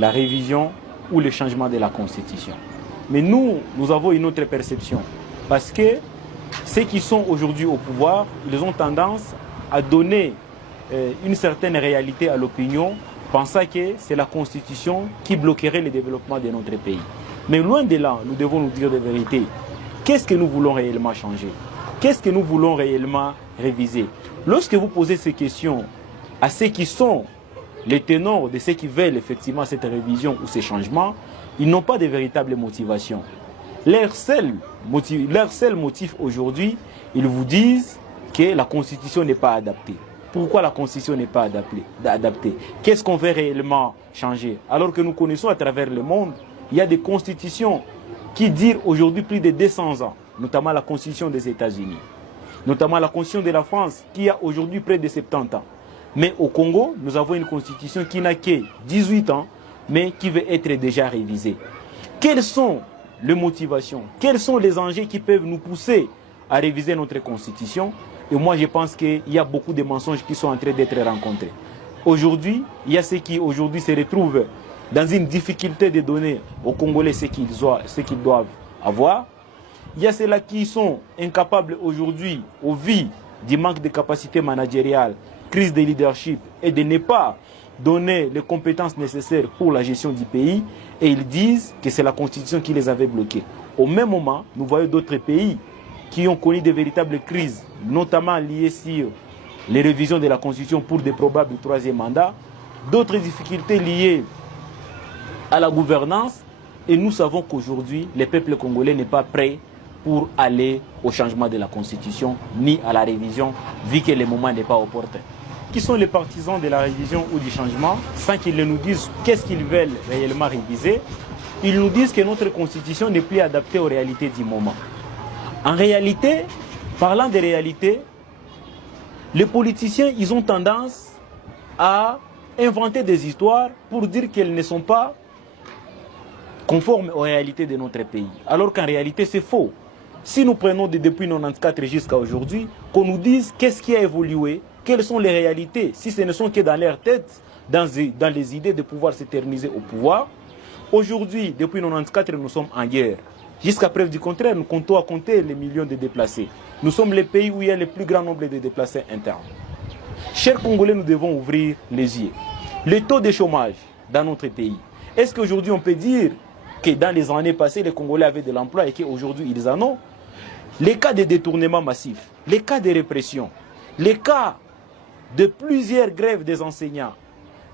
la révision ou le changement de la Constitution. Mais nous avons une autre perception. Parce que ceux qui sont aujourd'hui au pouvoir, ils ont tendance à donner une certaine réalité à l'opinion, pensant que c'est la Constitution qui bloquerait le développement de notre pays. Mais loin de là, nous devons nous dire la vérité. Qu'est-ce que nous voulons réellement changer? Qu'est-ce que nous voulons réellement réviser? Lorsque vous posez ces questions à ceux qui sont les ténors de ceux qui veulent effectivement cette révision ou ces changements, ils n'ont pas de véritable motivation. Leur seul motif aujourd'hui, ils vous disent que la Constitution n'est pas adaptée. Pourquoi la Constitution n'est pas adaptée? Qu'est-ce qu'on veut réellement changer? Alors que nous connaissons à travers le monde, il y a des constitutions qui durent aujourd'hui plus de 200 ans, notamment la Constitution des États-Unis, notamment la Constitution de la France qui a aujourd'hui près de 70 ans. Mais au Congo, nous avons une constitution qui n'a que 18 ans, mais qui veut être déjà révisée. Quelles sont les motivations? Quels sont les enjeux qui peuvent nous pousser à réviser notre constitution? Et moi, je pense qu'il y a beaucoup de mensonges qui sont en train d'être rencontrés. Aujourd'hui, il y a ceux qui aujourd'hui se retrouvent dans une difficulté de donner aux Congolais ce qu'ils doivent avoir. Il y a ceux-là qui sont incapables aujourd'hui, au vu du manque de capacité managériale, crise de leadership et de ne pas donner les compétences nécessaires pour la gestion du pays, et ils disent que c'est la Constitution qui les avait bloqués. Au même moment, nous voyons d'autres pays qui ont connu de véritables crises, notamment liées sur les révisions de la Constitution pour des probables troisième mandats, d'autres difficultés liées à la gouvernance, et nous savons qu'aujourd'hui, le peuple congolais n'est pas prêt pour aller au changement de la Constitution, ni à la révision, vu que le moment n'est pas opportun. Qui sont les partisans de la révision ou du changement, sans qu'ils nous disent qu'est-ce qu'ils veulent réellement réviser? Ils nous disent que notre Constitution n'est plus adaptée aux réalités du moment. En réalité, parlant des réalités, les politiciens, ils ont tendance à inventer des histoires pour dire qu'elles ne sont pas conformes aux réalités de notre pays. Alors qu'en réalité, c'est faux. Si nous prenons depuis 1994 jusqu'à aujourd'hui, qu'on nous dise qu'est-ce qui a évolué, quelles sont les réalités, si ce ne sont que dans leur tête, dans les idées de pouvoir s'éterniser au pouvoir. Aujourd'hui, depuis 1994, nous sommes en guerre. Jusqu'à preuve du contraire, nous comptons à compter les millions de déplacés. Nous sommes le pays où il y a le plus grand nombre de déplacés internes. Chers Congolais, nous devons ouvrir les yeux. Le taux de chômage dans notre pays, est-ce qu'aujourd'hui on peut dire que dans les années passées, les Congolais avaient de l'emploi et qu'aujourd'hui ils en ont? Les cas de détournement massif, les cas de répression, les cas de plusieurs grèves des enseignants,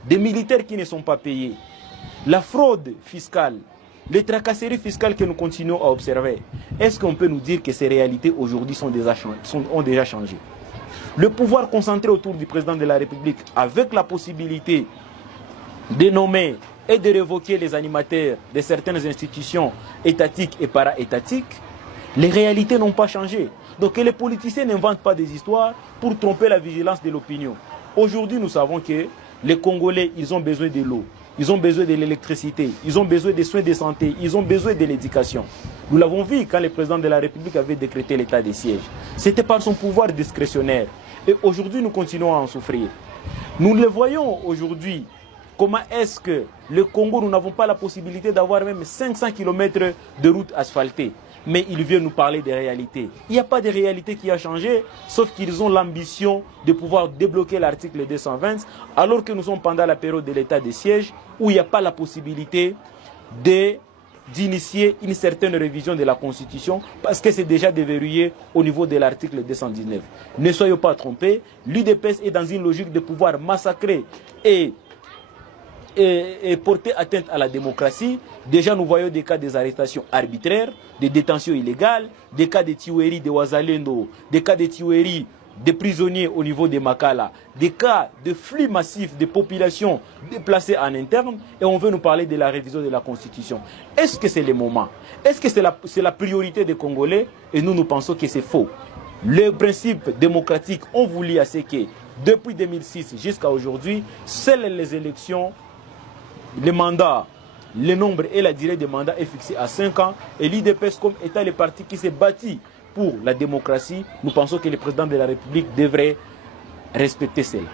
des militaires qui ne sont pas payés, la fraude fiscale, les tracasseries fiscales que nous continuons à observer, est-ce qu'on peut nous dire que ces réalités aujourd'hui ont déjà changé? Le pouvoir concentré autour du président de la République, avec la possibilité de nommer et de révoquer les animateurs de certaines institutions étatiques et para-étatiques, les réalités n'ont pas changé. Donc que les politiciens n'inventent pas des histoires pour tromper la vigilance de l'opinion. Aujourd'hui, nous savons que les Congolais, ils ont besoin de l'eau, ils ont besoin de l'électricité, ils ont besoin des soins de santé, ils ont besoin de l'éducation. Nous l'avons vu quand le président de la République avait décrété l'état de siège. C'était par son pouvoir discrétionnaire. Et aujourd'hui, nous continuons à en souffrir. Nous le voyons aujourd'hui. Comment est-ce que le Congo, nous n'avons pas la possibilité d'avoir même 500 km de routes asphaltées? Mais ils viennent nous parler des réalités. Il n'y a pas de réalité qui a changé, sauf qu'ils ont l'ambition de pouvoir débloquer l'article 220, alors que nous sommes pendant la période de l'état de siège, où il n'y a pas la possibilité d'initier une certaine révision de la Constitution, parce que c'est déjà déverrouillé au niveau de l'article 219. Ne soyons pas trompés, l'UDPS est dans une logique de pouvoir massacrer et porter atteinte à la démocratie. Déjà, nous voyons des cas des arrestations arbitraires, des détentions illégales, des cas de tueries de Ouazalendo, des cas de tueries de prisonniers au niveau de Makala, des cas de flux massifs de populations déplacées en interne, et on veut nous parler de la révision de la Constitution. Est-ce que c'est le moment? Est-ce que c'est la priorité des Congolais? Et nous pensons que c'est faux. Les principes démocratiques ont voulu à ce que, depuis 2006 jusqu'à aujourd'hui, seules les élections, les mandats, le nombre et la durée des mandats est fixé à 5 ans. Et l'UDPS, comme étant le parti qui s'est bâti pour la démocratie, nous pensons que le président de la République devrait respecter cela.